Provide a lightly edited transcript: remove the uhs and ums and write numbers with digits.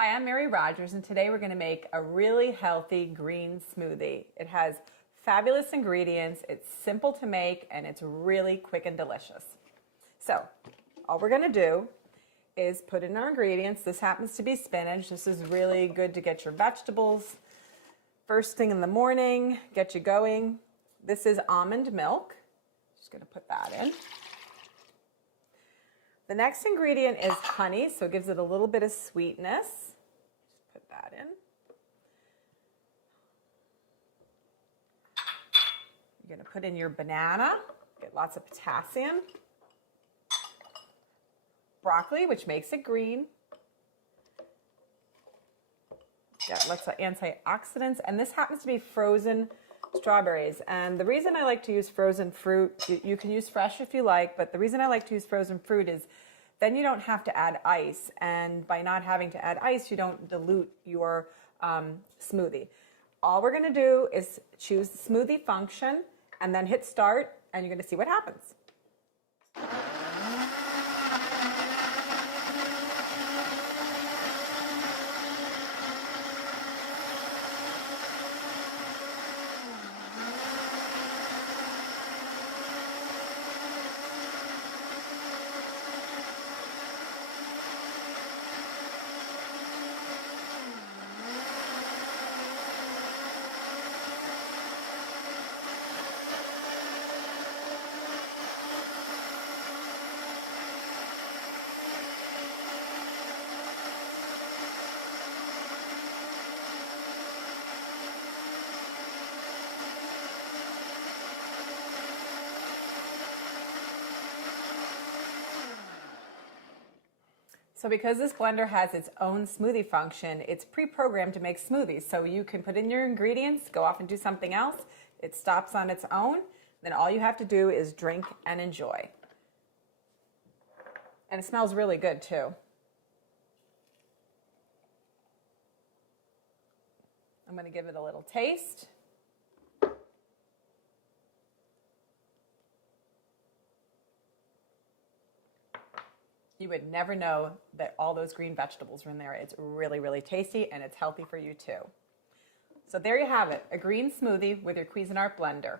Hi, I'm Mary Rogers, and today we're going to make a really healthy green smoothie. It has fabulous ingredients, it's simple to make, and it's really quick and delicious. So, all we're going to do is put in our ingredients. This happens to be spinach. This is really good to get your vegetables first thing in the morning, get you going. This is almond milk. Just going to put that in. The next ingredient is honey, so it gives it a little bit of sweetness. Just put that in. You're going to put in your banana, get lots of potassium. Broccoli, which makes it green. Got lots of antioxidants, and this happens to be frozen strawberries. And the reason I like to use frozen fruit, you can use fresh if you like, but the reason I like to use frozen fruit is then you don't have to add ice. And by not having to add ice, you don't dilute your smoothie. All we're going to do is choose the smoothie function and then hit start, and you're going to see what happens. So because this blender has its own smoothie function, it's pre-programmed to make smoothies. So you can put in your ingredients, go off and do something else. It stops on its own. Then all you have to do is drink and enjoy. And it smells really good too. I'm going to give it a little taste. You would never know that all those green vegetables are in there. It's really, really tasty, and it's healthy for you too. So there you have it, a green smoothie with your Cuisinart blender.